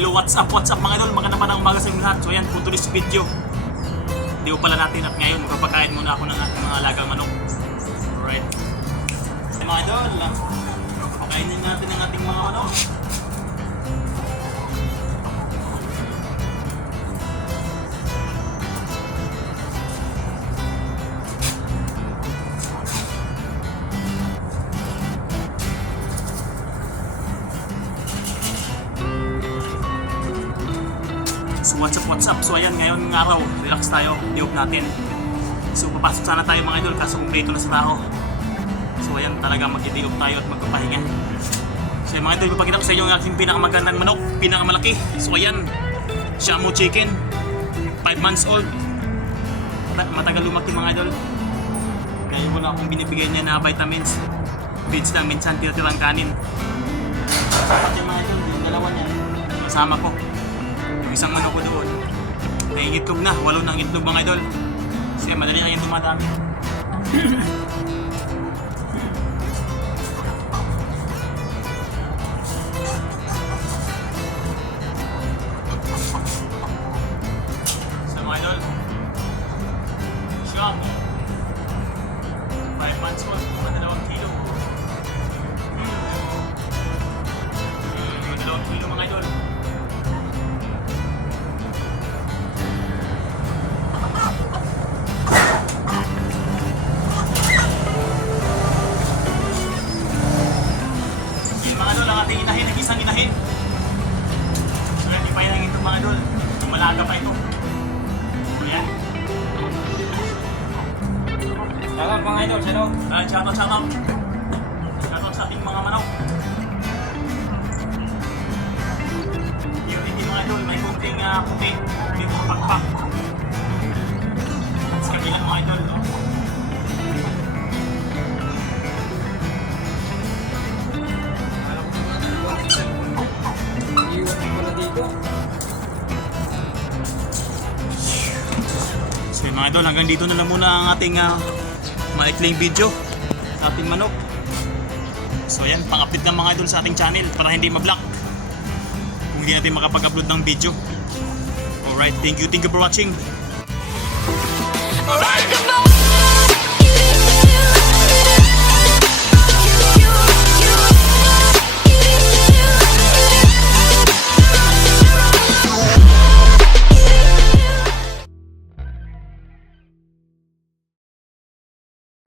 Hello, what's up mga idol? Magandang panang umaga sa inyo lahat. So ayan, for today's video, hindi pala natin at ngayon magpapakain muna ako ng ating mga alagang manok. Alright. Hey, mga idol, pakainin natin ang ating mga manok. So what's up? So ayan, ngayon ng araw, relax tayo, diop natin. So papasok sana tayo mga idol, kaso kumpleto na sa tao. So ayan, talaga mag-diop tayo at magpapahinga. So mga idol, ipapakita ko sa inyo ang aking pinakamagandang manok, pinakamalaki. So ayan, Shamu chicken, 5 months old. Matagal lumaki mga idol. Ngayon wala akong binibigay niya na vitamins. Feeds lang, minsan tinatirang kanin. At yung mga idol, yung dalawa niya, masama ko. Isang manok ko doon. Naiitlog na, 8 ng itlog mga idol. Kasi madali lang yung dumadami. So mga idol, siyam, 5 months old, 2 kilo. 2 kilo mga idol. Inahin, nag-isang inahin. So yan, ipahinangin ito mga idol. Malaga pa ito. Ayan. Shoutout mga idol, shoutout. Shoutout. Shoutout sa ating mga manok. Purity mga idol, may kunting puti. Dito kapagpak. At sa kabilang mga idol, no? So mga idol, hanggang dito na lang muna ang ating maikling video sa ating manok. So yan, pang-update ng mga idol sa ating channel para hindi ma-block kung hindi natin makapag-upload ng video. Alright, thank you for watching. Alright,